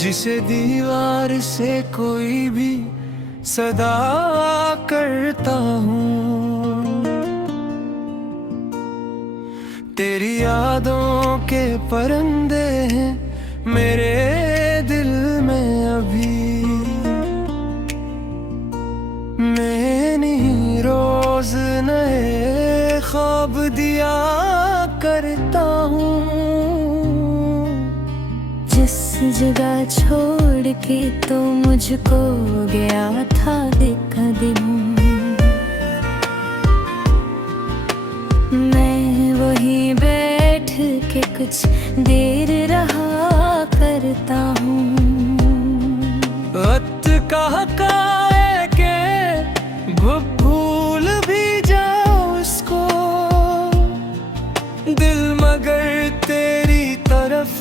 जिसे दीवार से कोई भी सदा करता हूँ। तेरी यादों के परिंदे हैं मेरे दिल में अभी। मैं नहीं रोज नए ख्वाब दिया करता हूँ। जिस जगह छोड़ के तो मुझको गया था एक दिन, मैं वहीं बैठ के कुछ देर रहा करता हूँ। वक्त कहा है के भूल भी जाओ इसको, दिल मगर तेरी तरफ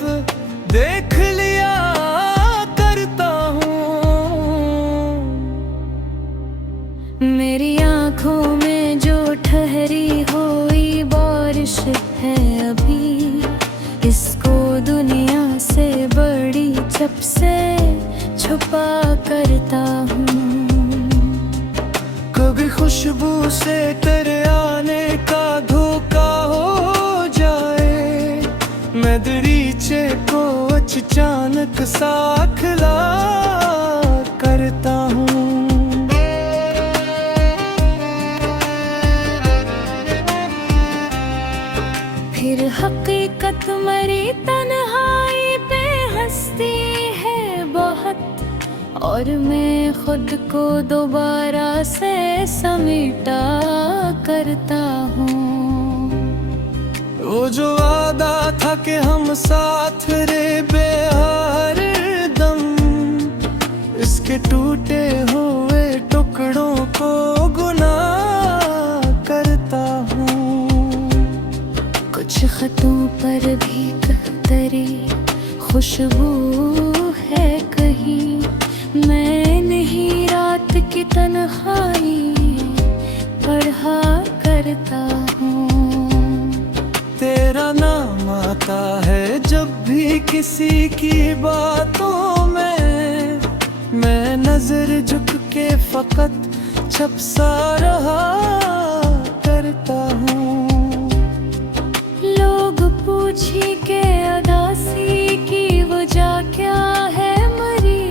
देख लिया करता हूँ। मेरी आँखों में जो ठहरी हुई बारिश है अभी, इसको दुनिया से बड़ी जब से छुपा करता हूँ। कभी खुशबू से तेरे आने का धोखा हो जाए, मैं दरीचे को अचानक सा खिला करता हूँ। फिर हकीकत मरी तन्हाई पे हंसती है बहुत, और मैं खुद को दोबारा से समेटा करता हूँ। वो जो वादा था कि हम साथ रहे बेहर दम, इसके टूटे हुए टुकड़ों को गुनाह करता हूँ। कुछ खतों पर भी तरी खुशबू है कहीं, मैं नहीं रात की तन्हाई पढ़ा करता हूँ। तेरा नाम आता है जब भी किसी की बातों में, मैं नजर झुक के फकत छप सा रहा करता हूँ। लोग पूछी के अदासी की वजह क्या है मरी,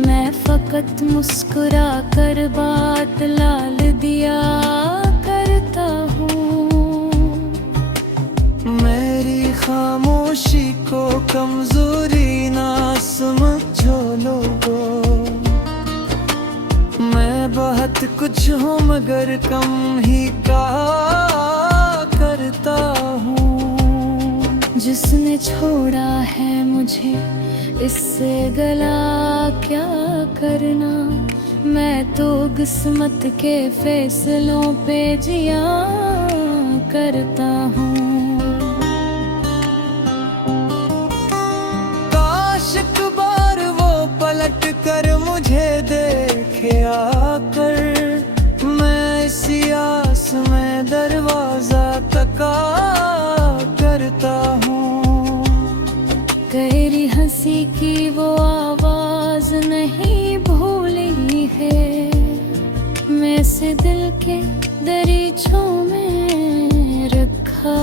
मैं फकत मुस्कुरा कर बात लाल दिया करता हूँ। मेरी खामोशी को कमजोरी ना समझो लोगों, मैं बहुत कुछ हूँ मगर कम ही कहा करता हूँ। जिसने छोड़ा है मुझे इससे गला क्या करना, मैं तो किस्मत के फैसलों पे जिया करता हूँ। काश एक बार वो पलट कर मुझे देखे आकर, मैं इसी आस में दरवाजा तका करता हूँ। तेरी हंसी की वो आवाज नहीं भूली है, मैं से दिल के दरीचों में रखा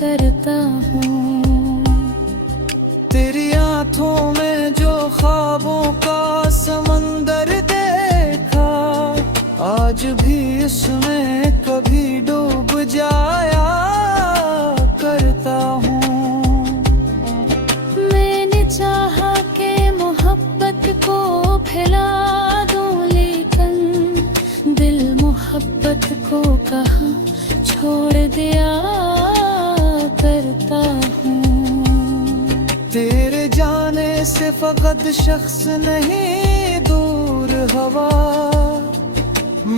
करता हूँ। तेरी आँखों में जो ख्वाबों का समंदर देखा, आज भी इसमें कभी डूब जाया करता हूँ। मैंने चाहा कि मोहब्बत को फैला दूं, लेकिन दिल मोहब्बत को कहाँ छोड़ दिया करता हूँ। तेरे जाने से फकत शख्स नहीं दूर हवा,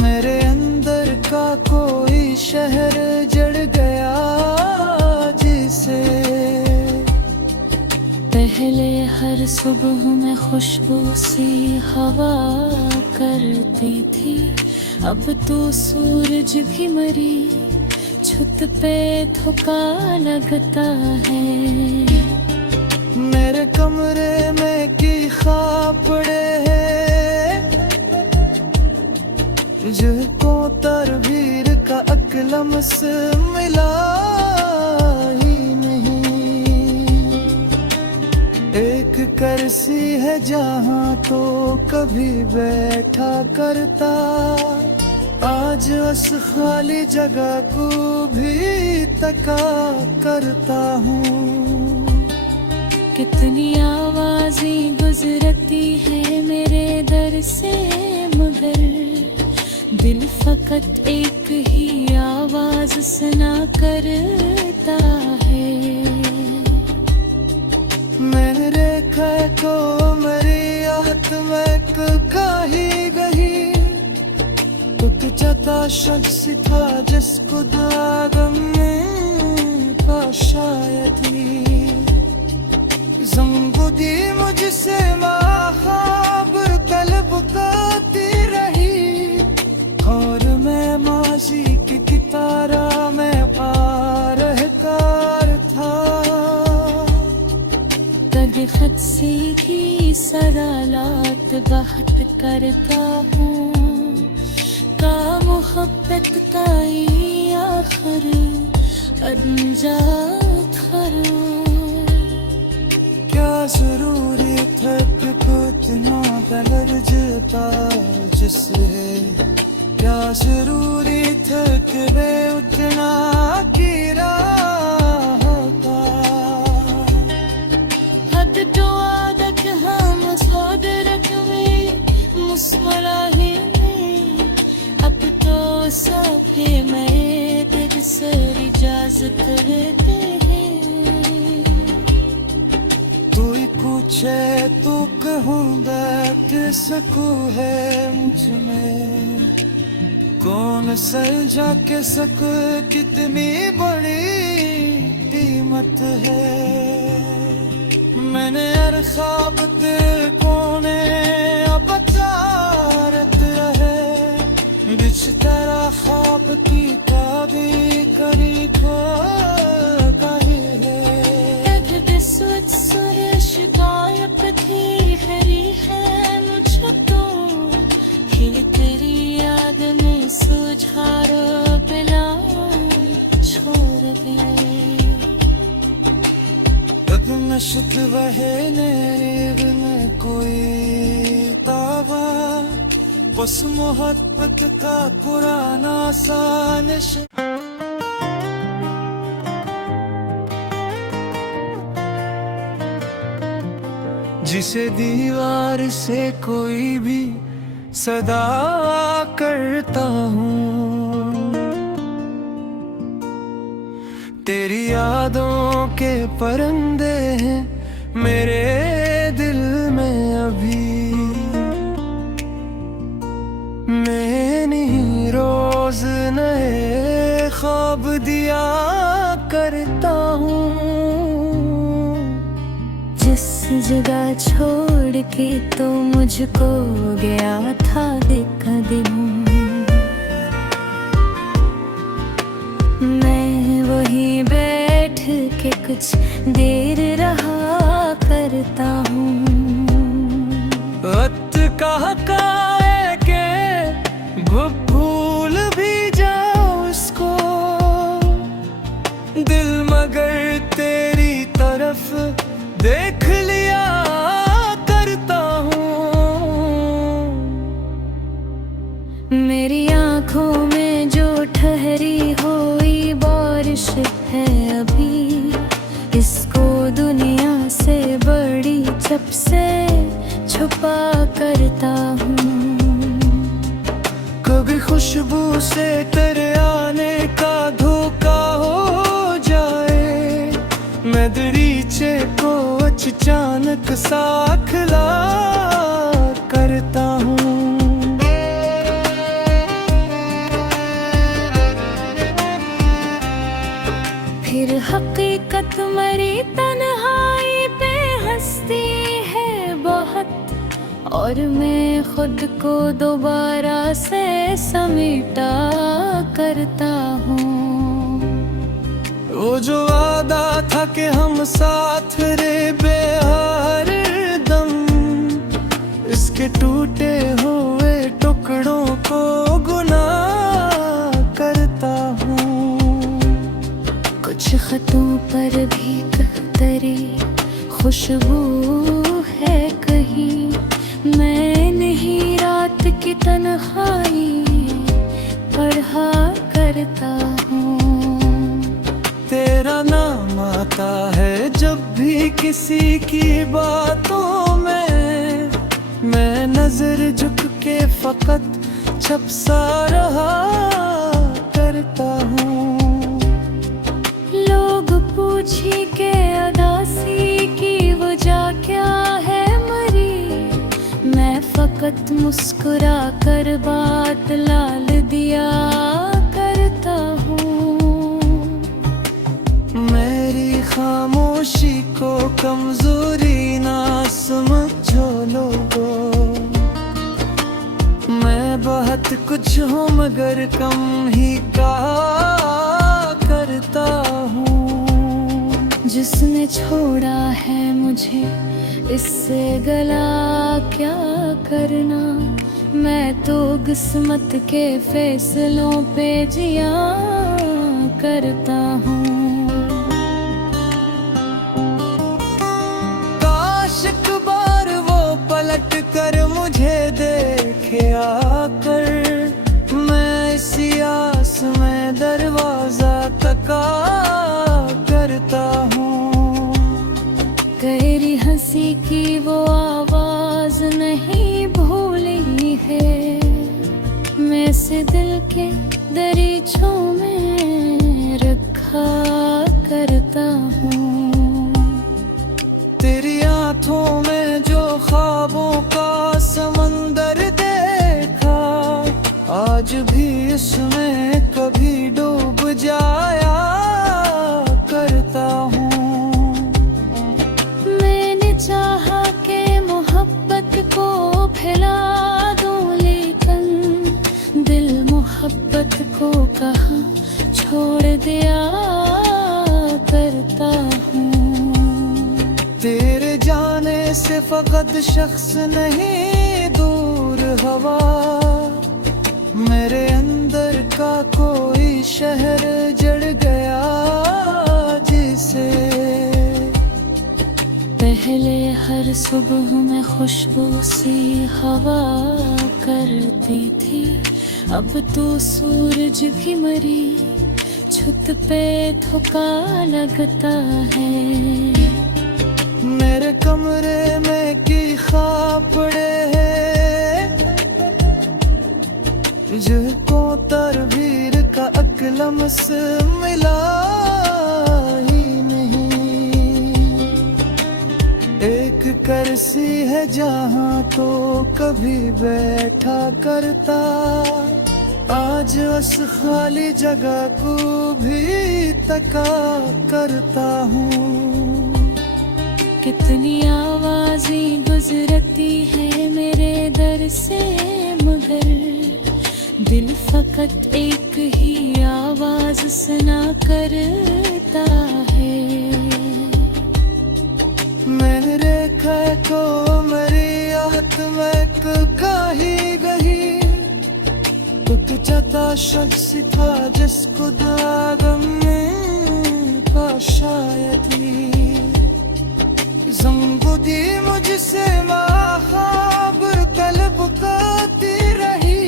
मेरे अंदर का कोई शहर जड़ गया जिसे। पहले हर सुबह में खुशबू सी हवा करती थी, अब तो सूरज भी मरी छुत पे धोखा लगता है। मेरे कमरे में की ख्वाब पड़े हैं जिनको तरवीर का अकलम से मिला ही नहीं। एक करसी है जहाँ तो कभी बैठा करता, आज उस खाली जगह को भी तका करता हूँ। कितनी आवाजें गुजरती है मेरे दर से, मगर दिल फकत एक ही आवाज सुना करता है। मैंने रेखा को मेरी याद में काही गही, तो जता शख्स था जिसको दागम में शायद ही ज़ंबुदी मुझसे ख्वाब तलब करती रही, और मैं माजी की कितारा में पारहकार था। कभी खत से की सवालात बात करता हूँ, का मोहब्बत का ये आखिर अंजात खरा। क्या जरूरी था कि इतना दर्जता जिसे, क्या जरूरी था कि वे उतना गिरा होता। हद जो आदत हम सौदरक में मुस्कुराहे अब तो साफे में दिल से इजाजत रहते हैं। कोई पूछे तो कहूँगा किसको है मुझ में, कौन सलझा के सक कितनी बड़ी कीमत है। मैंने हर ख्वाब दिल कोने अब तारत रहे, बिच तेरा ख्वाब की काबी करी कहीं है। एक दिसवत सुरेश गायब थी खरी है मुझको, खिल तेरी याद में सुझारो बिना छोड़ गए। अब नशत बहने में कोई तावा, उस मोहब्बत का पुराना सा नशा। जिसे दीवार से कोई भी सदा करता हूँ, तेरी यादों के परिंदे हैं मेरे दिल में अभी। मैं नहीं रोज नए ख्वाब दिया करता हूँ। जिस जगह छोड़ के तो मुझको गया था देखा दिन, मैं वहीं बैठ के कुछ देर रहा करता हूँ। वक्त कहा है के भूल भी जाओ इसको, दिल मगर तेरी तरफ देख लिया करता हूँ। मेरी आँखों में जो ठहरी हुई बारिश है अभी, इसको दुनिया से बड़ी जब से छुपा करता हूँ। कभी खुशबू से तेरे आने का धोखा हो जाए, मैं दरीचे को अचानक सा खिला करता हूँ। फिर हकीकत मरी तन्हाई पे हंसती है बहुत, और मैं खुद को दोबारा से समेटा करता हूँ। वो जो वादा था कि हम साथ रे बेहर दम, इसके टूटे हुए टुकड़ों को गुनाह करता हूँ। कुछ खतों पर भी तेरी खुशबू है कहीं, मैं नहीं रात की तन्हाई पढ़ा करता हूँ। तेरा नाम आता है जब भी किसी की बातों में, मैं नजर झुक के फकत छप सा रहा करता हूँ। लोग पूछी के अदासी की वजह क्या है मरी, मैं फकत मुस्कुरा कर बात लाल दिया करता हूँ। मेरी खामोशी को कमजोरी ना समझो लोगों, मैं बहुत कुछ हूँ मगर कम ही कहा करता हूँ। जिसने छोड़ा है मुझे इससे गला क्या करना, मैं तो किस्मत के फैसलों पे जिया करता हूँ। काश एक बार वो पलट कर मुझे देखे आकर, मैं इसी आस में दरवाजा तका करता हूँ। तेरी हंसी की वो आवाज नहीं भूली है, मैं से दिल के दरीचों में रखा करता हूँ। तेरी आँखों में जो ख्वाबों का समंदर देखा, आज भी उसमें कभी डूब जाया करता हूँ। मैंने चाहा कि मोहब्बत को फैला दूं, लेकिन दिल मोहब्बत को कहाँ छोड़ दिया करता हूँ। तेरे जाने से फकत शख्स नहीं दूर हवा, मेरे अंदर का कोई शहर जड़ गया जिसे। पहले हर सुबह में खुशबू सी हवा करती थी, अब तो सूरज भी मरी छुत पे धोखा लगता है। मेरे कमरे में की खापड़े हैं जिनको तरवीर का अकलम से मिला ही नहीं। एक करसी है जहाँ तो कभी बैठा करता, आज उस खाली जगह को भी तका करता हूँ। कितनी आवाजें गुजरती है मेरे दर से, मगर दिल फकत एक ही आवाज सुना करता है। मेरे ख्याल को मेरी याद में काही गई, तो चाहता शख्स था जिसको दागम का शायद ही ज़ंबुदी मुझसे माखाब तलब करती रही,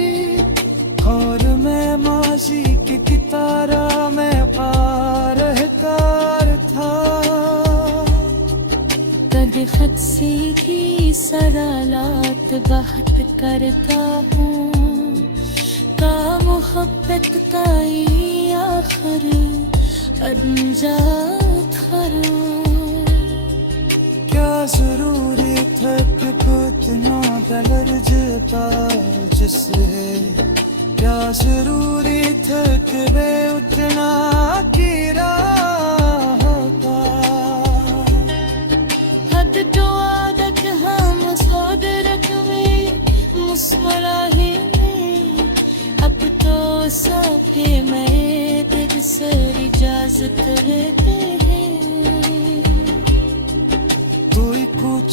और मैं माजी की कितारा में पारहकार था। कद खत सीखी सरालात बात करता हूँ, का मोहब्बत का ये आखिर अंजात खरा। क्या जरूरी था कि खुद ना दर्जता जिसे, क्या जरूरी था कि वे उतना गिरा होता। हद जो आदत हम सोदरक में मुस्मरा ही नहीं, अब तो साफे में दिल सर इजाजत रहते हैं।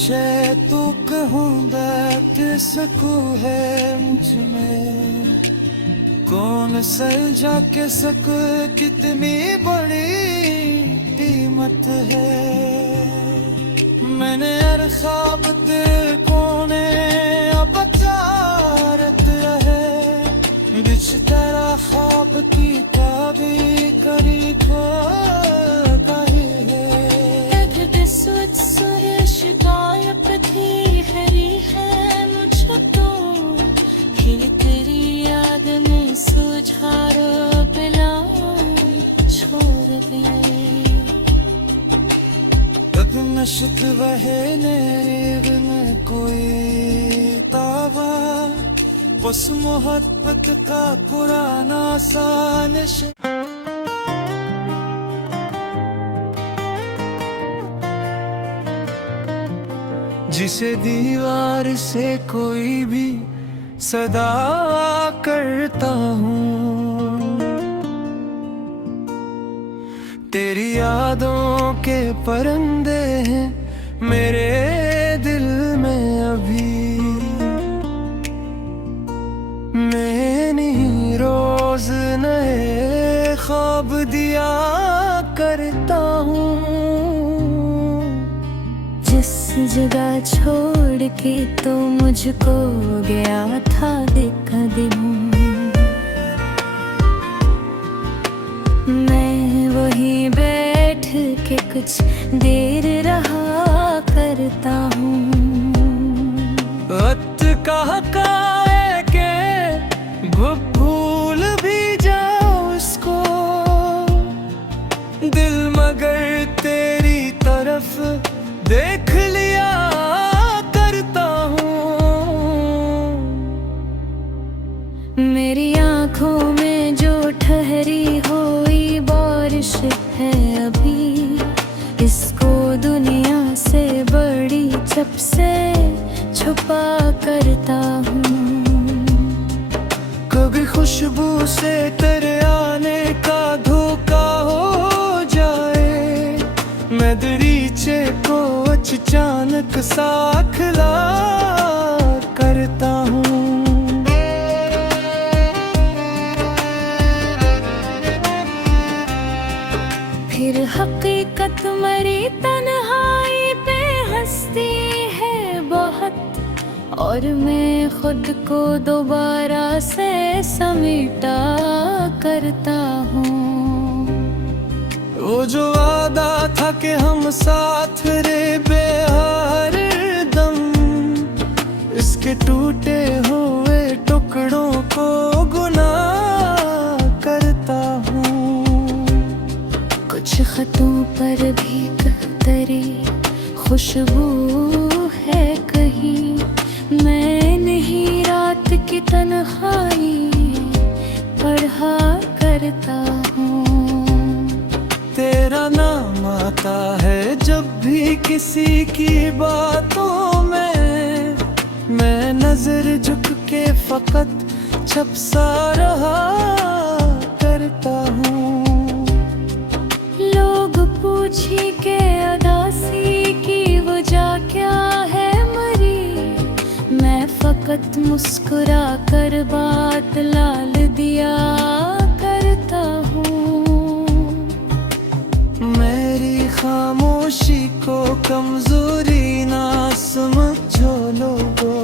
पूछे तू कहूँ बैठ सकूँ है मुझ में, कौन सलझा के सक कितनी बड़ी कीमत है। मैंने हर ख्वाब तेरे कोने अब चारत रहे, बिच तेरा ख्वाब की काबी करी को कही है। सोच सुरेश गायब थी हरी है मुझको तो, फिर तेरी याद में सुझारो पिला छोड़ गए। तब नशत वहे नेब में कोई तावा, उस मोहब्बत का पुराना सा नशा। जिसे दीवार से कोई भी सदा करता हूँ, तेरी यादों के परिंदे हैं मेरे दिल में अभी। मैंने रोज नए ख्वाब दिया करता हूँ, जिस जगह छोड़ के तो मुझको गया था देखा दिन, मैं वहीं बैठ के कुछ देर रहा करता हूँ। वक्त कहा है के भूल भी जाओ उसको, दिल मगर तेरी तरफ देख लिया करता हूँ। मेरी आँखों में जो ठहरी हुई बारिश है अभी, इसको दुनिया से बड़ी जब से छुपा करता हूँ। कभी खुशबू से तेरे आने का धोखा हो जाए, मैं दरीचे को अचानक सा खिला करता हूँ। फिर हकीकत मरी तन्हाई पे हंसती है बहुत, और मैं खुद को दोबारा से समेटा करता हूँ। वो जो वादा था कि हम साथ रे बेहर दम, इसके टूटे हुए टुकड़ों को गुनाह करता हूँ। कुछ खतों पर भी तरी खुशबू है कहीं, मैं नहीं रात की तन्हाई पढ़ा करता हूँ। तेरा नाम आता है जब भी किसी की बातों में, मैं नजर झुक के फकत छप सा रहा करता हूँ। लोग पूछी के अदासी की वजह क्या है मरी, मैं फकत मुस्कुरा कर बात लाल दिया करता हूँ। मेरी खामोशी को कमजोरी ना समझो लोगों,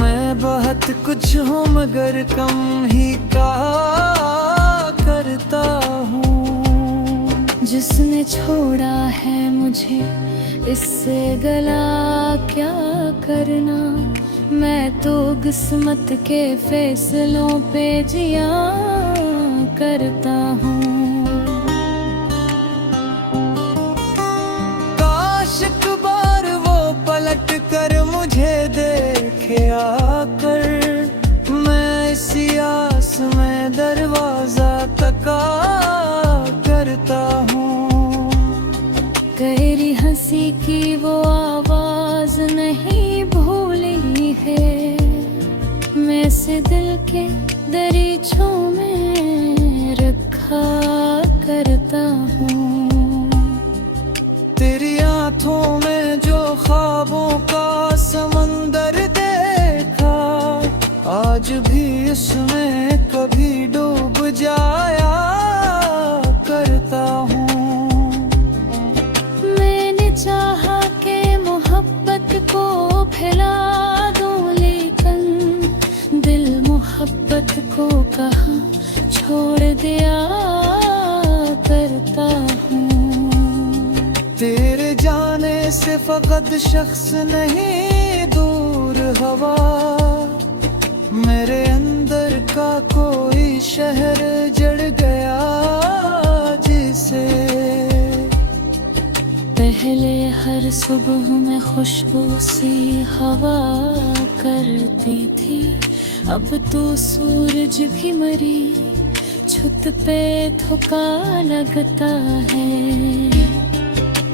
मैं बहुत कुछ हूँ मगर कम ही कहा करता हूँ। जिसने छोड़ा है मुझे इससे गला क्या करना, मैं तो किस्मत के फैसलों पे जिया करता हूँ। काश एक बार वो पलट कर मुझे देखे आकर, मैं इसी आस में दरवाजा तका करता हूँ। तेरी हंसी की वो आवाज नहीं भूली है, मैं से दिल के दरीचों में रखा करता हूँ। तेरी आँखों में दिया करता हूँ। तेरे जाने से फकत शख्स नहीं दूर हवा, मेरे अंदर का कोई शहर जड़ गया जिसे। पहले हर सुबह में खुशबू सी हवा करती थी, अब तो सूरज भी मरी छुत पे धोखा लगता है।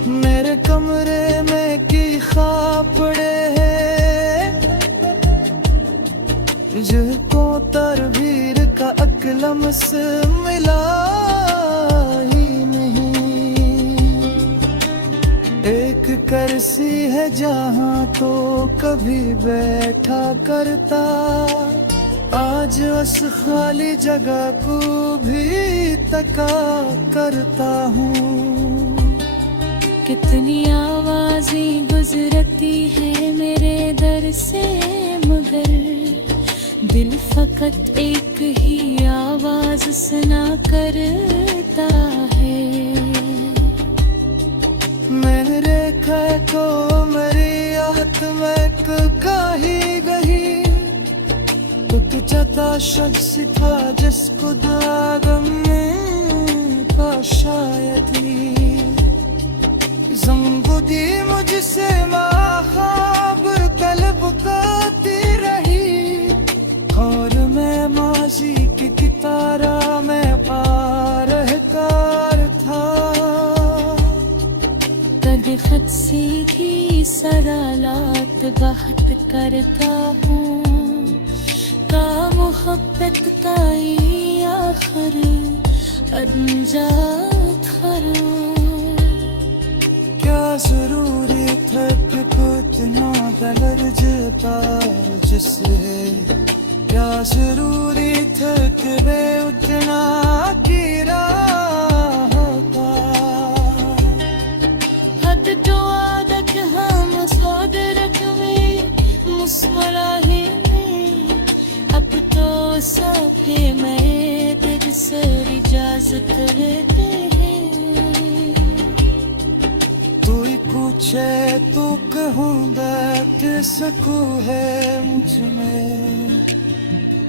मेरे कमरे में की खापड़े हैं जिनको तरवीर का अकलम से मिला ही नहीं। एक करसी है जहाँ तो कभी बैठा करता, आज उस खाली जगह को भी तका करता हूँ। कितनी आवाज़ें गुजरती है मेरे दर से, मगर दिल फकत एक ही आवाज़ सुना करता है। मैंने देखा को मेरी याद में कहीं गई, टूट जाता शख्स था जिसको दागम का शायद ही। ज़ंबुदी मुझसे ख्वाब तलब करती रही, और मैं माजी की कितारा में पारहकार था। कद खत सीधी सरालात बात करता हूँ, का मोहब्बत का ये आखिर अंजात खरा। क्या जरूरी था कि इतना दर्जता जिसे, क्या जरूरी था कि वे उतना गिरा होता। हद दुआ तक हम सौदरक में मुस्कुराहे में, अब तो साफे में दिल से इजाजत लेते हैं। तू ही पूछे तो कहूँगा कि सकू है मुझ में,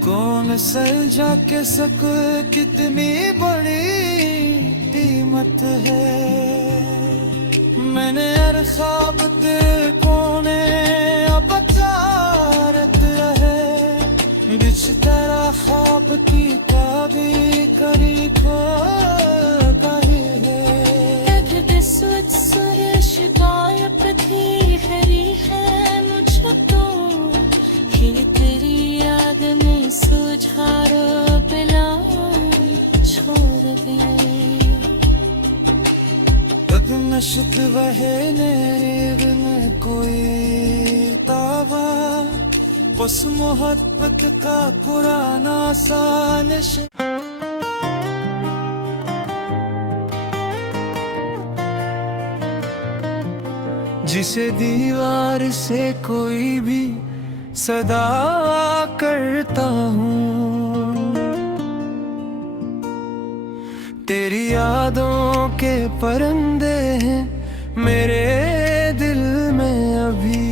कौन सलझा के सक कितनी बड़ी कीमत है। मैंने हर ख्वाब तेरे कोने अब तारत है, जिस तरह ख्वाब की काबी करी को कही है। सोच सुरेश गायब थी हरी है मुझको, फिर तेरी याद में सुझारो बिना छोड़ गए। अब नशत बहने में कोई तावा, उस मोहब्बत का पुराना सा नशा। जिसे दीवार से कोई भी सदा करता हूँ, तेरी यादों के परिंदे हैं मेरे दिल में अभी।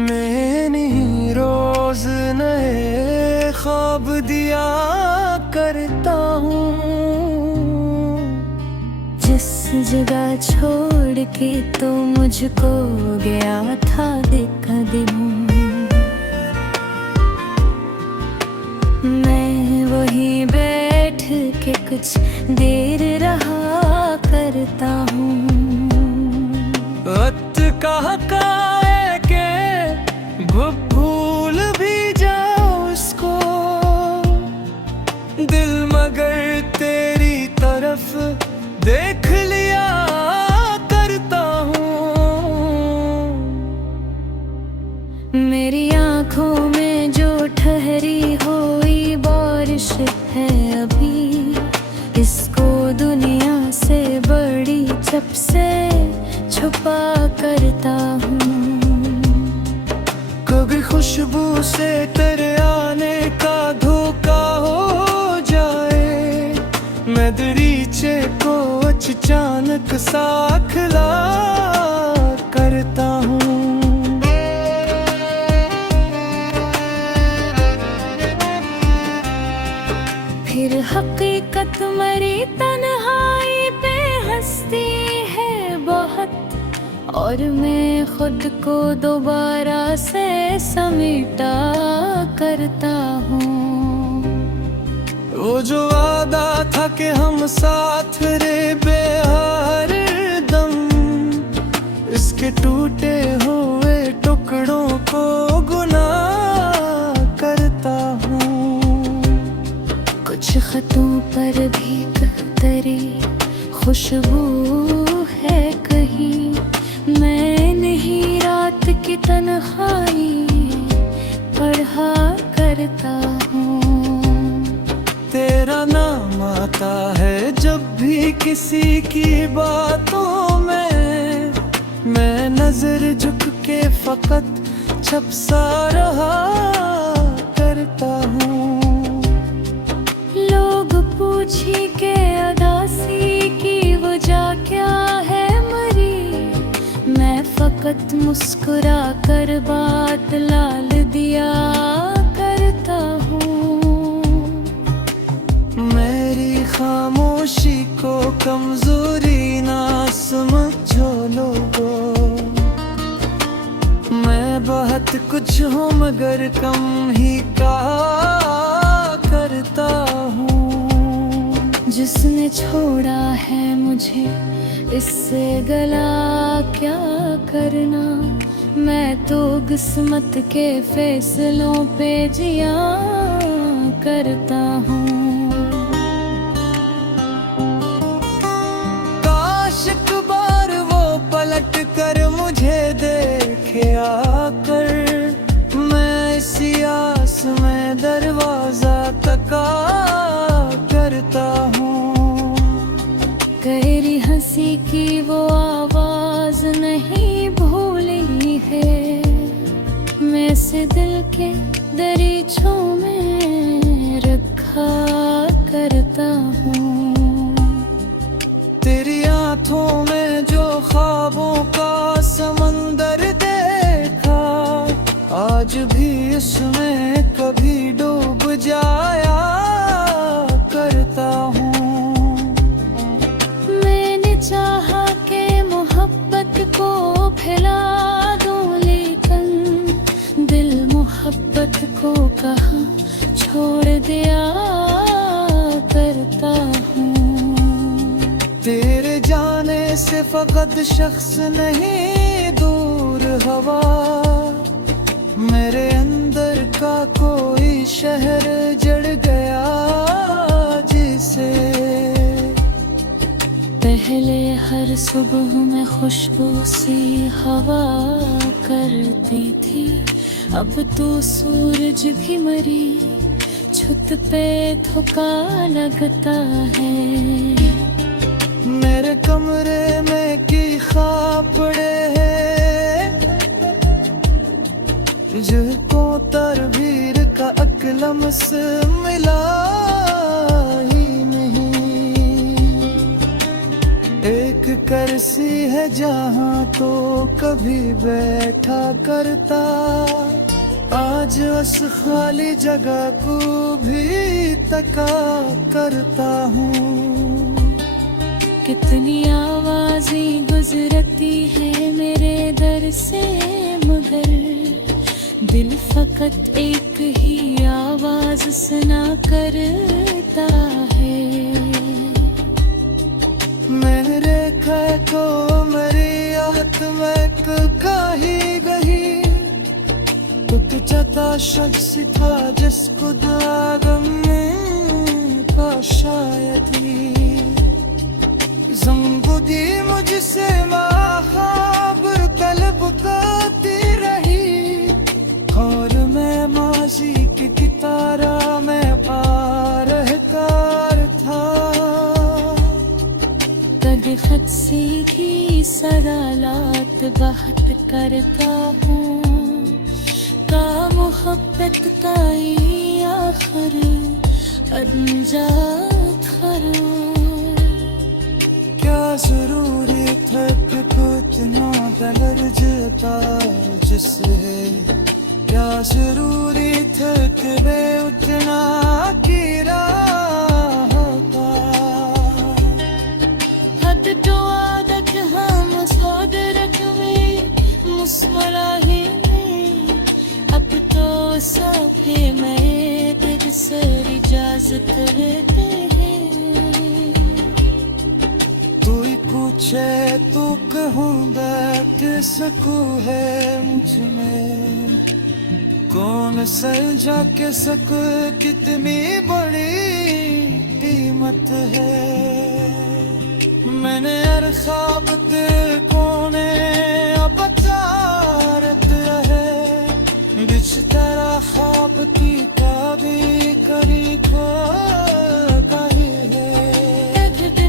मैं नहीं रोज नए ख्वाब दिया करता हूँ। जिस जगह छोड़ के तो मुझको गया था कदम, मैं वहीं बैठ के कुछ देर रहा करता हूँ। वक्त कहा है के भूल भी जाओ उसको, दिल मगर तेरी तरफ देख लिया करता हूँ। मेरी आँखों में जो ठहरी हुई बारिश है अभी, इसको दुनिया से बड़ी जब से छुपा करता हूँ। कभी खुशबू से तेरे आने का धोखा दरीचे को अचानक सा खिला करता हूँ। फिर हकीकत मरी तन्हाई पे हंसती है बहुत, और मैं खुद को दोबारा से समेटा करता हूँ। वो जो वादा था कि हम साथ रहे बेहर दम, इसके टूटे हुए टुकड़ों को गुनाह करता हूँ। कुछ खतों पर भी तेरी खुशबू है कहीं, मैं नहीं रात की तन्हाई पढ़ा करता हूँ। तेरा नाम आता है जब भी किसी की बातों में, मैं नजर झुक के फकत छप सा रहा करता हूँ। लोग पूछी के अदासी की वजह क्या है मरी, मैं फकत मुस्कुरा कर बात लाल दिया करता हूँ। मेरी खामोशी को कमजोरी ना समझो लोगों, मैं बहुत कुछ हूँ मगर कम ही कहा करता हूँ। जिसने छोड़ा है मुझे इससे गला क्या करना, मैं तो किस्मत के फैसलों पे जिया करता हूँ। काश एक बार वो पलट कर मुझे देखे आकर, मैं इसी आस में दरवाजा तका करता हूँ। तेरी हंसी की वो आवाज नहीं भूली है, मैं से दिल के दरीचों में रखा करता हूँ। तेरी आँखों में जो ख्वाबों का समंदर देखा, आज भी इसमें कभी डूब जाया करता हूँ। मैंने चाहा कि मोहब्बत को फैला दूं, लेकिन दिल मोहब्बत को कहाँ छोड़ दिया करता हूँ। तेरे जाने से फकत शख्स नहीं दूर हवा, मेरे अंदर का कोई शहर जड़ गया जिसे। पहले हर सुबह में खुशबू सी हवा करती थी, अब तो सूरज भी मरी छत पे धोखा लगता है। मेरे कमरे में की ख्वाब पड़े हैं जिनको तरवीर का अकलम से मिला ही नहीं। एक करसी है जहाँ तो कभी बैठा करता, आज उस खाली जगह को भी तका करता हूँ। कितनी आवाजें गुजरती है मेरे दर से, मगर दिल फकत एक ही आवाज सुना करता है। मैंने रेखा को मेरी याद में कही गई, कुछ जता शख्स था जिसको दागम का शायद ही ज़ंबुदी मुझसे ख्वाब तलब करती रही, और मैं माजी की कितारा में पारहकार था। कद खत सीधी सगालात बात करता हूँ, का मोहब्बत का ये आखिर अनजात खरा। जरूरी था कि इतना दर्द जता जिसे, क्या जरूरी था कि वे उतना गिरा होता। हद जो आदत हम सोदरक में मुस्कुराही में, अब तो साफे में दिल से इजाजत रहते हैं। तू ही पूछे तू कहूँगा किसको है मुझ में, कौन सलझा के सक कितनी बड़ी कीमत है। मैंने हर ख्वाब दिल कोने अब तारत रहे, बिच तेरा ख्वाब की कभी करी कही है।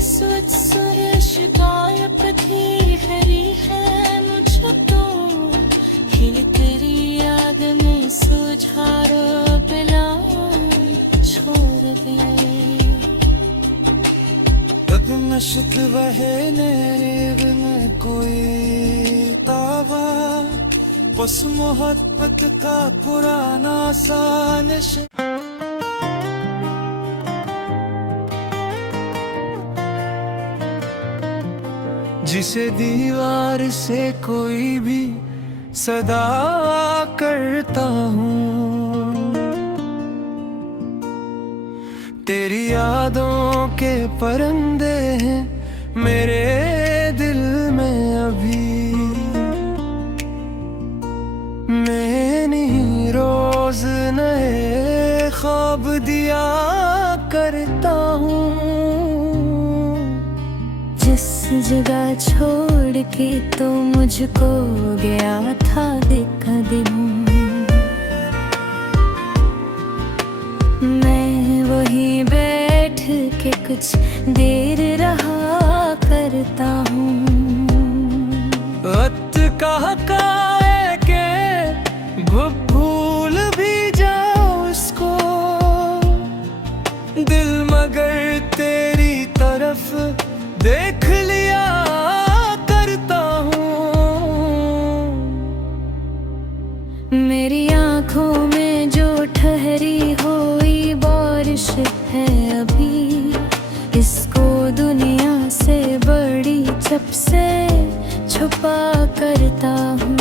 सोच सुरेश गायब थी हरी है मुझको, खिल तेरी याद में सुझारो बिना छोड़ गए। अब नशत बहने में कोई तावा, बस मोहब्बत का पुराना सा नशा। जिसे दीवार से कोई भी सदा करता हूँ, तेरी यादों के परिंदे हैं मेरे दिल में अभी। मैं नहीं रोज नए ख्वाब दिया करता हूँ। जिस जगह छोड़ के तो मुझको गया था देखा दिन, मैं वहीं बैठ के कुछ देर रहा करता हूँ। वक्त कहा है के भूल भी जाओ इसको, दिल मगर तेरी तरफ देख लिया करता हूँ। मेरी आँखों में जो ठहरी हुई बारिश है अभी, इसको दुनिया से बड़ी जब से छुपा करता हूँ।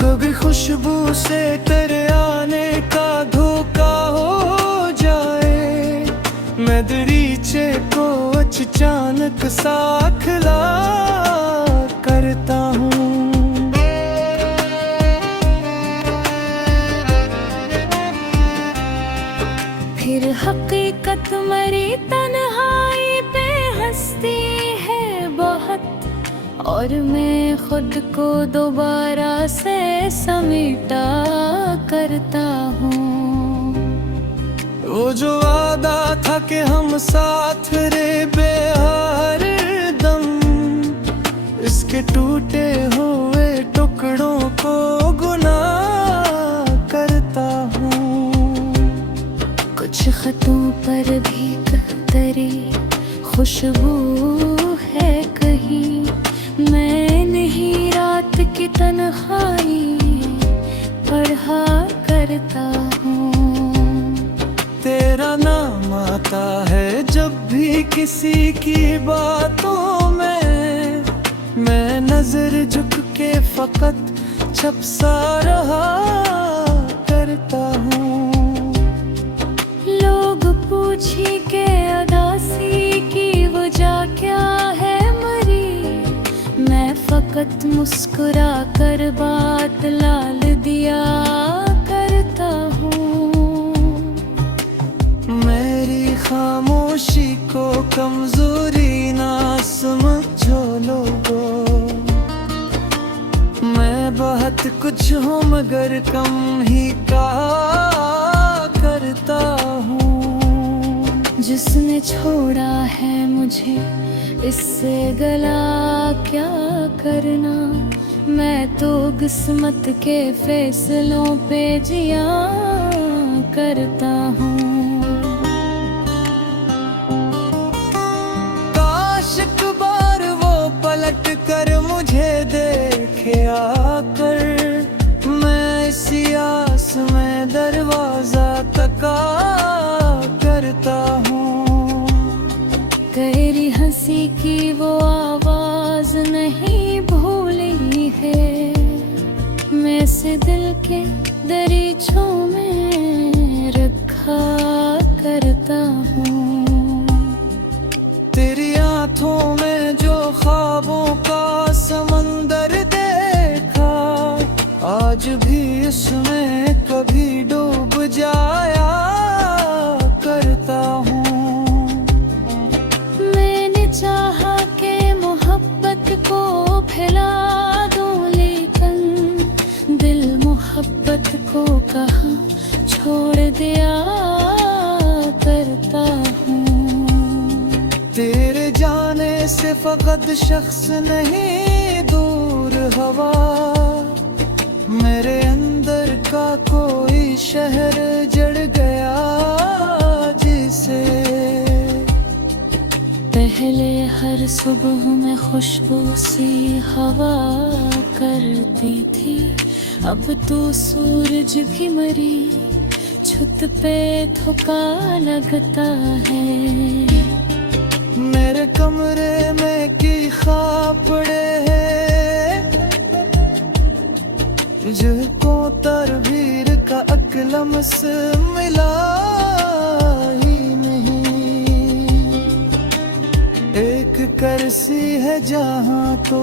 कभी खुशबू से तेरे आने का धोखा हो जाए, मैं दरीचे को अचानक सा खिला करता हूँ। फिर हकीकत मरी तन्हाई पे हंसती है बहुत, और मैं खुद को दोबारा से समेटा करता हूँ। वो जो वादा था कि हम साथ रहे बेहर दम, इसके टूटे हुए टुकड़ों को गुनाह करता हूँ। कुछ खतों पर भी तेरी खुशबू है कहीं, मैं नहीं रात की तन्हाई पढ़ा करता हूँ। तेरा नाम आता है जब भी किसी की बातों में, मैं नजर झुक के फकत छप सा रहा करता हूँ। लोग पूछी के अदासी की वजह क्या है मरी, मैं फकत मुस्कुरा कर बात लाल दिया करता हूँ। मेरी खामोशी को कमजोरी ना समझो लोगों, मैं बहुत कुछ हूँ मगर कम ही कहा करता हूँ। जिसने छोड़ा है मुझे इससे गला क्या करना, मैं तो किस्मत के फैसलों पे जिया करता हूँ। करता हूँ। तेरी आंखों में जो ख्वाबों का समंदर देखा, आज भी इसमें कभी डूब जाया करता हूँ। मैंने चाहा कि मोहब्बत को फैला दूं, लेकिन दिल मोहब्बत को कहाँ छोड़ दिया करता हूँ। तेरे जाने से फकत शख्स नहीं, दूर हवा, मेरे अंदर का कोई शहर जड़ गया जिसे। पहले हर सुबह में खुशबू सी हवा करती थी, अब तो सूरज भी मरी छत पे धोखा लगता है। मेरे कमरे में की ख्वाब पड़े हैं, तुझको तरवीर का अकलम से मिला ही नहीं। एक करसी है जहाँ तो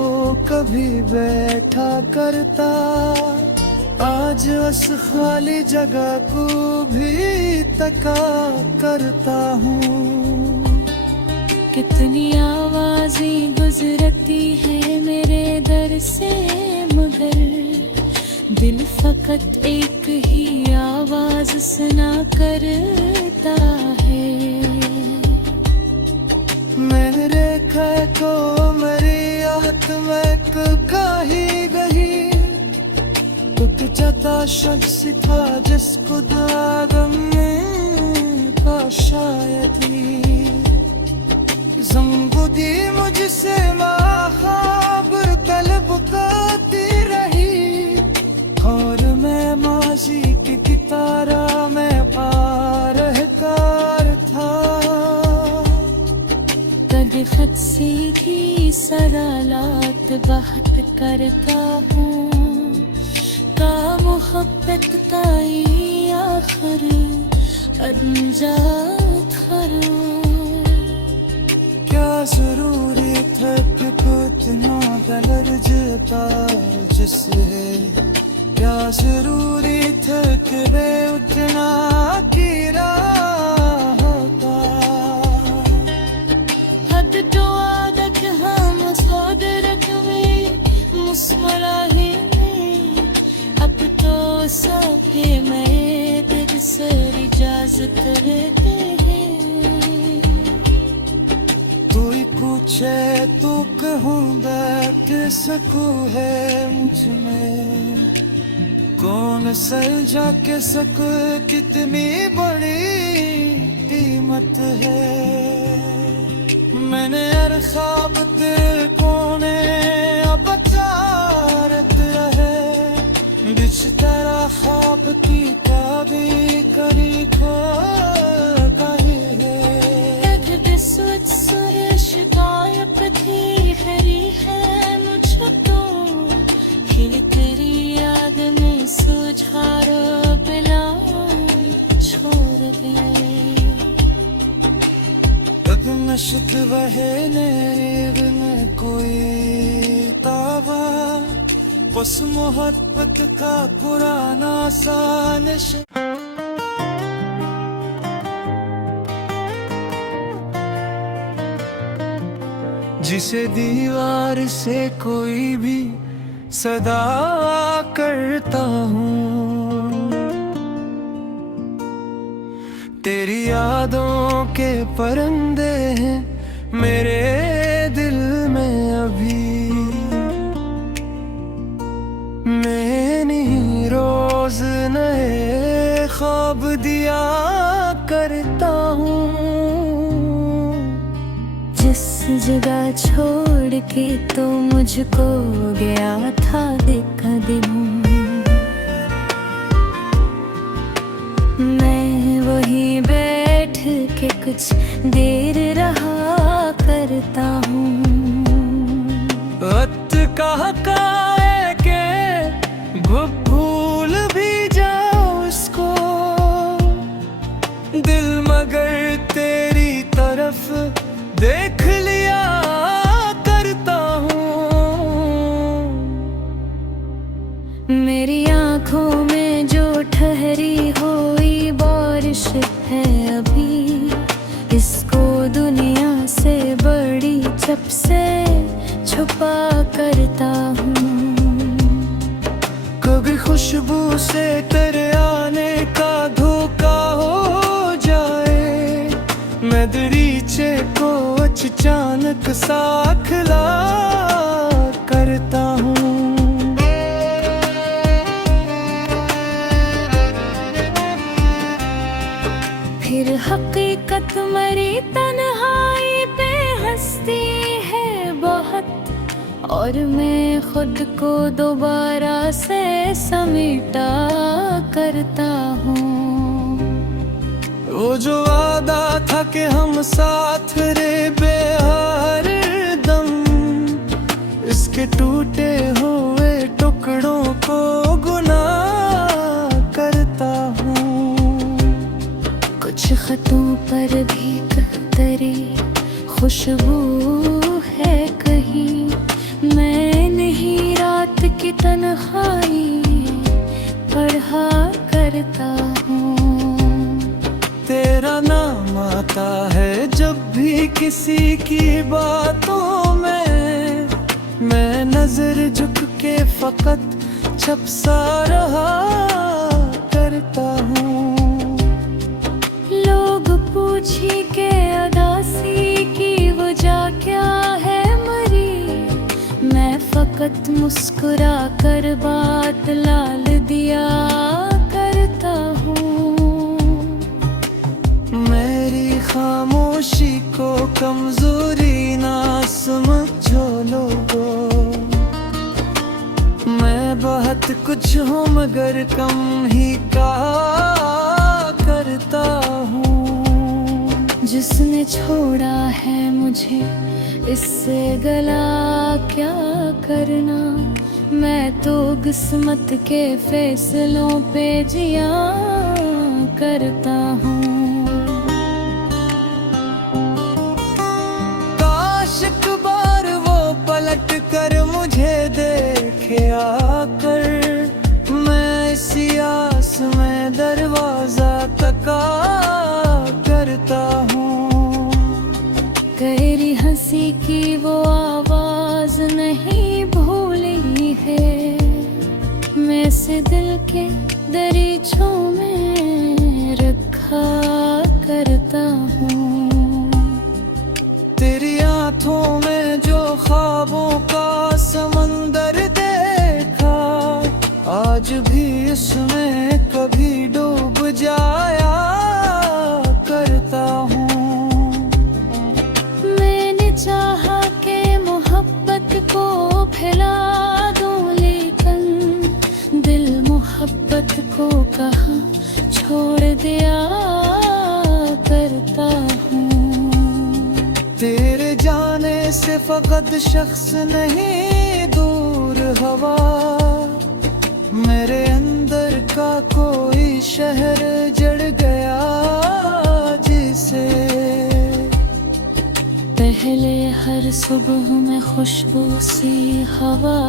कभी बैठा करता, आज उस खाली जगह को भी तका करता हूँ। कितनी आवाज़ें गुजरती है मेरे दर से, मगर दिल फकत एक ही आवाज़ सुना करता है। मैंने रेखा को मेरी याद में कही गई, टूट जाता शख्स था जिसको दागम में का शायद ही। ज़ंबुदी मुझसे ख्वाब तलब करती रही, और मैं माजी की कितारा में पारहकार था। कद खत सीधी सरालात बात करता हूँ, का मोहब्बत का ये आखिर अंजात खरा। क्या जरूरी था कि इतना दलर जता जिसे, क्या जरूरी था कि वे उतना गिरा होता। हद तो आदत हम सोदरक में मुस्कुराहे में, अब तो साफे में दिल से इजाजत रहते हैं। कोई पूछे तो कहूँगा कि सकू है मुझ में, कौन सलझा के सक कितनी बड़ी कीमत है। मैंने हर ख्वाब दिल कोने अब चारत रहे, बिच तेरा ख्वाब की काबी करी खो कही है। शिकायत थी खरी है मुझको, फिर तेरी याद में सुझारो बिना छोड़ गए। तब नशत बहने में कोई तावा, उस मोहब्बत का पुराना सा नशा। जिसे दीवार से कोई भी सदा करता हूँ, तेरी यादों के परिंदे हैं मेरे दिल में अभी। मैं नहीं रोज नए ख्वाब दिया करता हूँ। जिस जगह छोड़ के तो मुझको गया था देखा दिन, मैं वहीं बैठ के कुछ देर रहा करता हूँ। वक्त कहा है के भूल भी जाओ इसको, दिल मगर तेरी तरफ देख लिया करता हूँ। मेरी आँखों में जो ठहरी हुई बारिश है अभी, इसको दुनिया से बड़ी जब से छुपा करता हूँ। कभी खुशबू से तेरे आने का धोखा हो जाए, मैं दरीचे को अचानक सा खिला करता हूँ। फिर हकीकत मरी तन्हाई पे हंसती है बहुत, और मैं खुद को दोबारा से समेटा करता हूँ। वो जो वादा था कि हम साथ रे बेहर दम, इसके टूटे हुए टुकड़ों को गुनाह करता हूँ। कुछ खतों पर भी तेरी खुशबू है कहीं, मैं नहीं रात की तन्हाई पढ़ा करता हूँ। तेरा नाम आता है जब भी किसी की बातों में, मैं नजर झुक के फकत छप सा रहा करता हूँ। लोग पूछी के उदासी की वजह क्या है मरी, मैं फकत मुस्कुरा कर बात लाल दिया करता हूँ। मेरी खामोशी को कमजोरी ना समझो लोगों, मैं बहुत कुछ हूँ मगर कम ही कहा करता हूँ। जिसने छोड़ा है मुझे इससे गला क्या करना, मैं तो किस्मत के फैसलों पे जिया करता हूँ। काश एक बार वो पलट कर मुझे देखे आकर, मैं इसी आस में दरवाजा तका करता हूँ। तेरी हंसी की वो आवाज नहीं भूली है, मैं से दिल के दरीचों में रखा करता हूँ। तेरी आँखों में जो ख्वाबों का समंदर देखा, आज भी इसमें कभी डूब जाया करता हूँ। मैंने चाहा कि मोहब्बत को फैला दूं, लेकिन दिल मोहब्बत को कहाँ छोड़ दिया करता हूँ। तेरे जाने से फकत शख्स नहीं दूर हवा, मेरे अंदर का कोई शहर जड़ गया जिसे। पहले हर सुबह में खुशबू सी हवा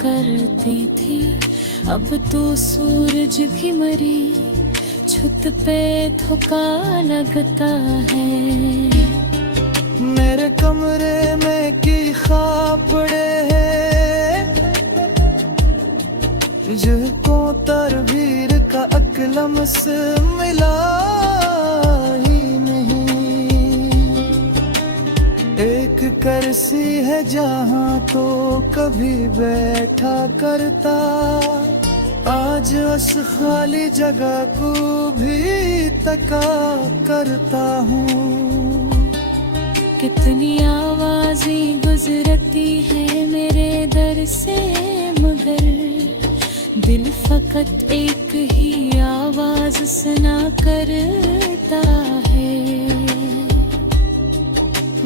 करती थी, अब तो सूरज भी मरी छुत पे धोखा लगता है। मेरे कमरे में की खापड़े हैं तुझको तरवीर का अकलम से मिला ही नहीं। एक करसी है जहाँ तो कभी बैठा करता, आज उस खाली जगह को भी तका करता हूँ। कितनी आवाजें गुजरती है मेरे दर से, मगर दिल फकत एक ही आवाज सुना करता है।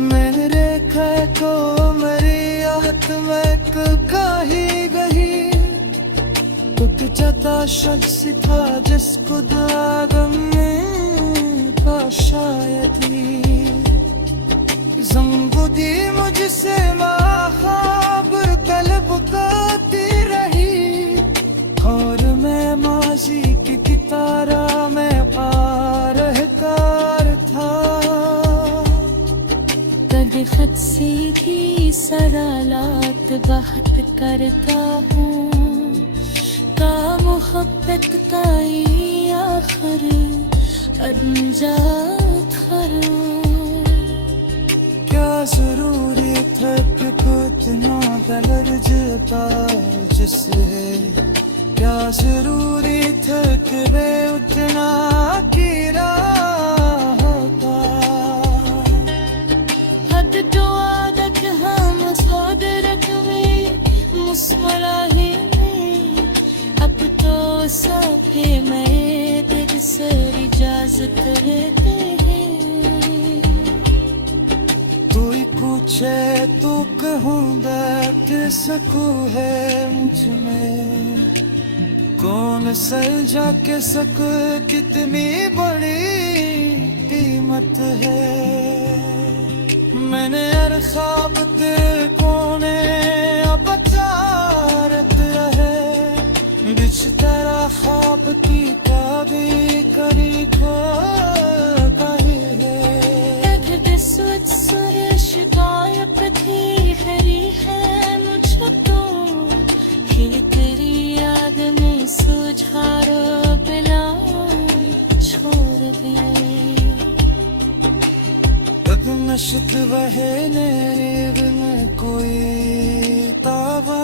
मेरे खे को मेरी याद में काही गई, तुझ जता शख्स था जिसको दागम का शायद ही ज़ंबुदी मुझसे ख्वाब तलब करती रही, और मैं माजी की कितारा में पारहकार था। कभी खत सीधी सवालात बात करता हूँ, का मोहब्बत का ये आखिर अनजात खरा। क्या जरूरी था कि इतना दर्जता जिसे, क्या जरूरी था कि वे उतना गिरा होता। हद दुआदक हम सादरक में मुस्मराही में, अब तो साफे में दिल से इजाजत लेते हैं। तू ही पूछे तो कहूँगा कि सकू है मुझ में, कौन सलझा के सक कितनी बड़ी कीमत है। मैंने हर ख्वाब तेरे कोने अब चारत रहे, बिच तेरा ख्वाब की काबी करी को कही है। सोच सुर शिकायत थी हरी है मुझको तो, फिर तेरी याद में सुझारो बिना छोड़ गए। अब नशत बहने में कोई तावा,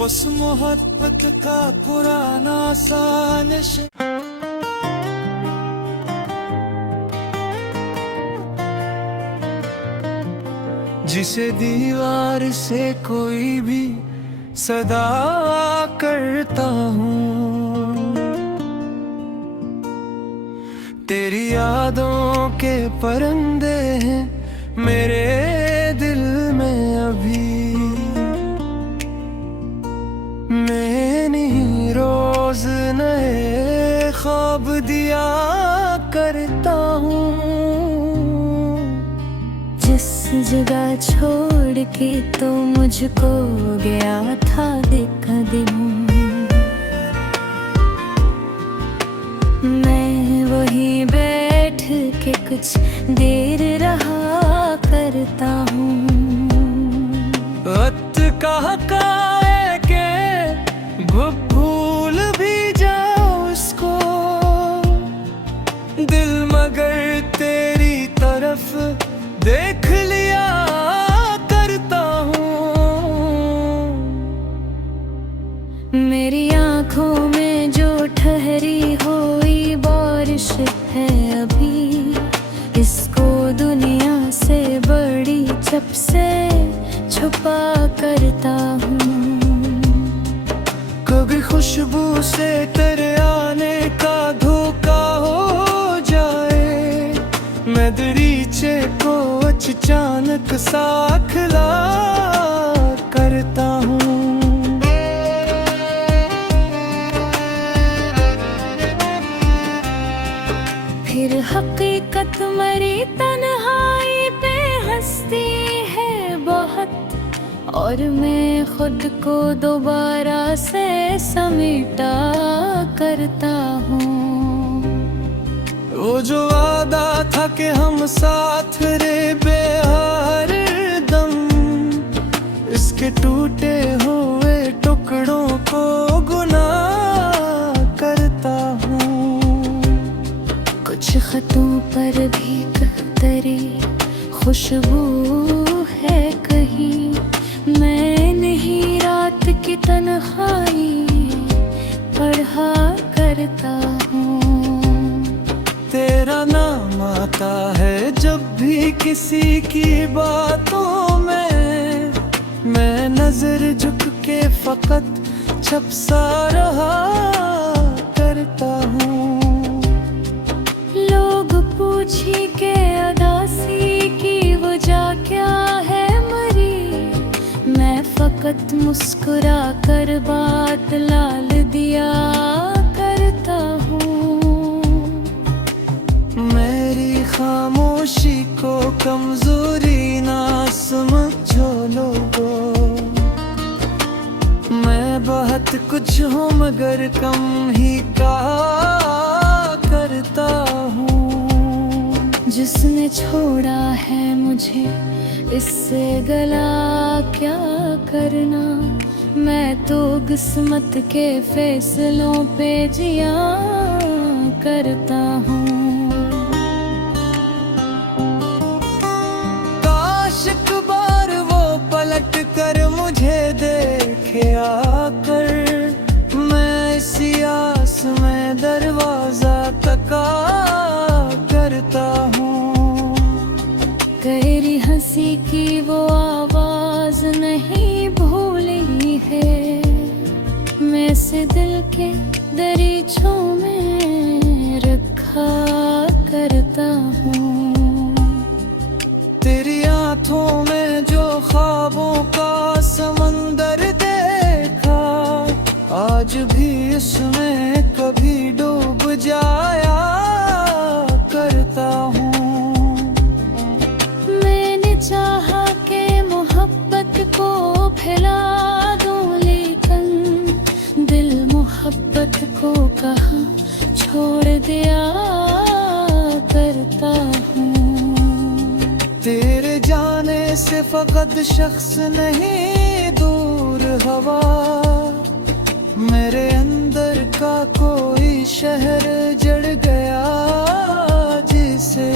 बस मोहब्बत का पुराना सा नशा। जिसे दीवार से कोई भी सदा करता हूँ, तेरी यादों के परिंदे हैं मेरे दिल में अभी। मैं नहीं रोज नए ख्वाब दिया करता हूँ। जिस जगह छोड़ के तो मुझको गया था देखा दिन, मैं वहीं बैठ के कुछ देर रहा करता हूँ। वक्त कहा है के भूल भी जाओ उसको, दिल मगर तेरी तरफ देख लिया करता हूँ। मेरी आँखों में जो ठहरी हुई बारिश है अभी, इसको दुनिया से बड़ी चप से छुपा करता हूँ। कभी खुशबू से तेरे आने का धोखा हो जाए, मैं दरीचे को अचानक सा खिला करता हूँ। फिर हकीकत मरी तन्हाई पे हंसती है बहुत, और मैं खुद को दोबारा से समेटा करता हूँ। वो जो वादा था कि हम साथ रहे बेहर दम, इसके टूटे हुए टुकड़ों को गुनाह करता हूँ। कुछ खतों पर भी तेरी खुशबू है कहीं, मैं नहीं रात की तन्हाई पढ़ा करता हूँ। तेरा नाम आता है जब भी किसी की बातों में, मैं नजर झुक के फकत छप सा रहा करता हूँ। लोग पूछी के अदासी की वजह क्या है मरी, मैं फकत मुस्कुरा कर बात लाल दिया करता हूँ। खामोशी को कमजोरी ना समझो लोगों। मैं बहुत कुछ हूँ मगर कम ही कहा करता हूँ। जिसने छोड़ा है मुझे इससे गला क्या करना। मैं तो किस्मत के फैसलों पे जिया करता हूँ। काश एक बार वो पलट कर मुझे देखे आकर। मैं इसी आस में दरवाजा तका करता हूँ। तेरी हंसी की वो आवाज नहीं भूली है। मैं से दिल के दरीचों में रखा करता हूँ। तेरी आंखों में जो ख्वाबों का समंदर देखा, आज भी इसमें कभी डूब जाया करता हूँ। मैंने चाहा कि मोहब्बत को फैला दूं, लेकिन दिल मोहब्बत को कहाँ छोड़ दिया करता हूँ। तेरे जाने से फकत शख्स नहीं दूर हवा। मेरे अंदर का कोई शहर जड़ गया जिसे।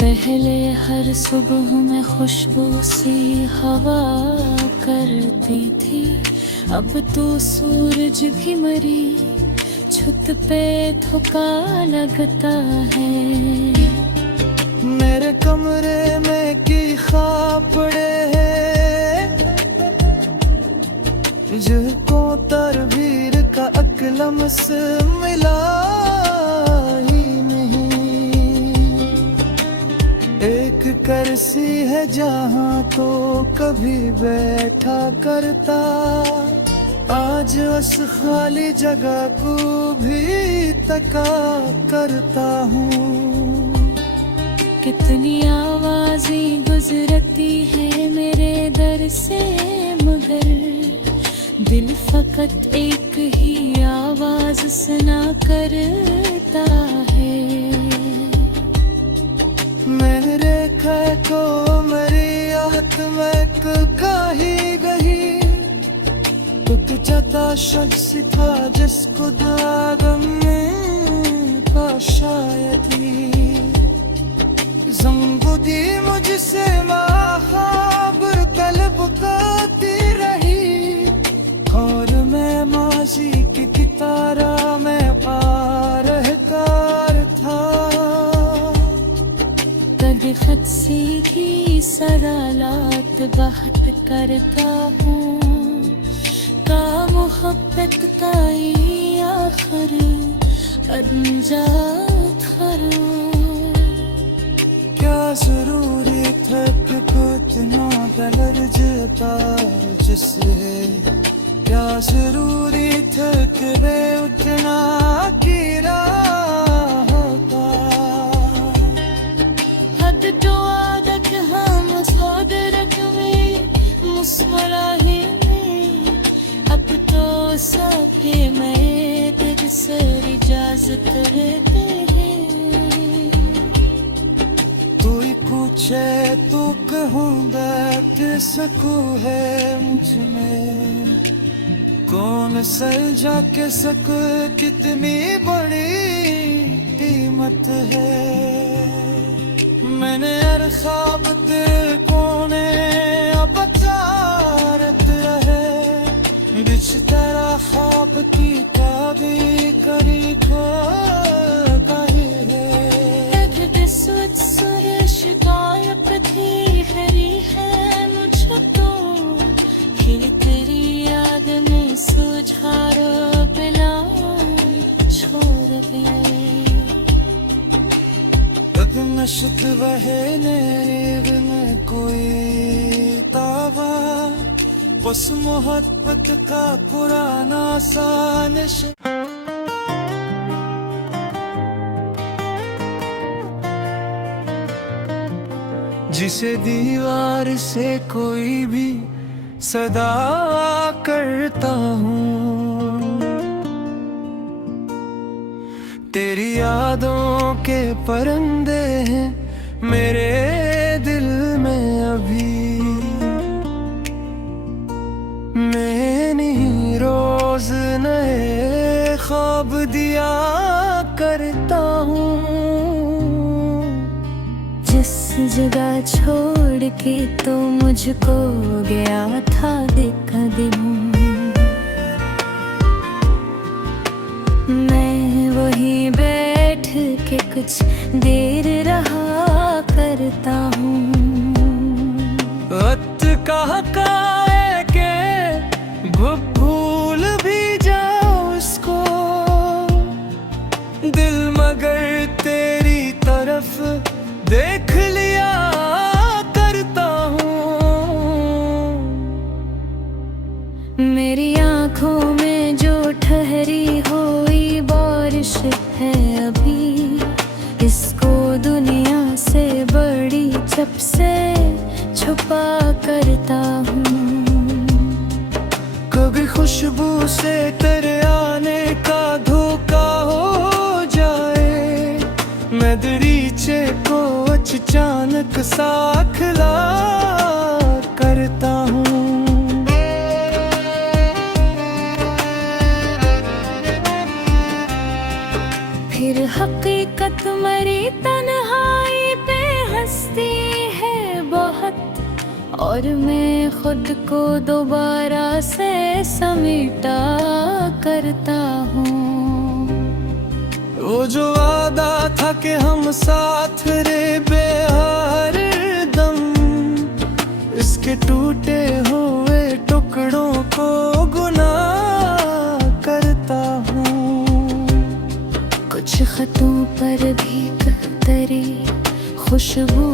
पहले हर सुबह में खुशबू सी हवा करती थी। अब तो सूरज भी मरी छुत पे धोखा लगता है। मेरे कमरे में की खापड़े हैं जिनको तरबीर का अकलम से मिला ही नहीं। एक करसी है जहाँ तो कभी बैठा करता, आज उस खाली जगह को भी तका करता हूँ। कितनी आवाजें गुजरती है मेरे दर से, मगर दिल फकत एक ही आवाज सुना करता है। मेरे ख्याल को मेरी याद में काही गही। टूट जाता शख्स था जिसको दागम का शायद ही। ज़ंबुदी मुझसे ख्वाब तलब करती रही, और मैं माजी की कितारा में पारहकार था। कद खत सीखी सरालात बात करता हूँ। का मोहब्बत ताई आखिर अनजात खरा। क्या जरूरी था कि इतना दर्जता जिसे। क्या जरूरी था कि वे उतना गिरा होता। हद जो आदत हम सोदरक में मुस्मराही में। अब तो साफे में दिल से इजाजत रहते हैं। कोई पूछे तो कहूँगा किसको है मुझ में। कौन सलझा के सक कितनी बड़ी कीमत है। मैंने हर ख्वाब दिल कोने अब तारत है। बिच तेरा ख्वाब की ताबी करी काहे है। शिकायत थी हरी है मुझको, फिर तेरी याद में सुझारो बिना छोड़ गए। नशत बहने में कोई तावा, बस मोहब्बत का पुराना सा नशा। जिसे दीवार से कोई भी सदा करता हूँ। तेरी यादों के परिंदे हैं मेरे दिल में अभी। मैं नहीं रोज नए ख्वाब दिया करता हूँ। जिस जगह छोड़ के तो मुझको गया था कदम, मैं वहीं बैठ के कुछ देर रहा करता हूँ। वक्त कहाँ का है के भूल भी जाओ इसको, दिल मगर तेरी तरफ देख लिया करता हूँ। मेरी आँखों में जो ठहरी हुई बारिश है अभी, इसको दुनिया से बड़ी जब से छुपा करता हूँ। कभी खुशबू से तेरे आने का धोखा हो जाए, मैं दरीचे को अचानक सा खिला करता हूँ। फिर हकीकत मरी तन्हाई पे हंसती है बहुत, और मैं खुद को दोबारा से समेटा करता हूँ। वो जो वादा था कि हम साथ रहे बेहर दम, इसके टूटे हुए टुकड़ों को गुनाह करता हूँ। कुछ खतों पर भी तेरी खुशबू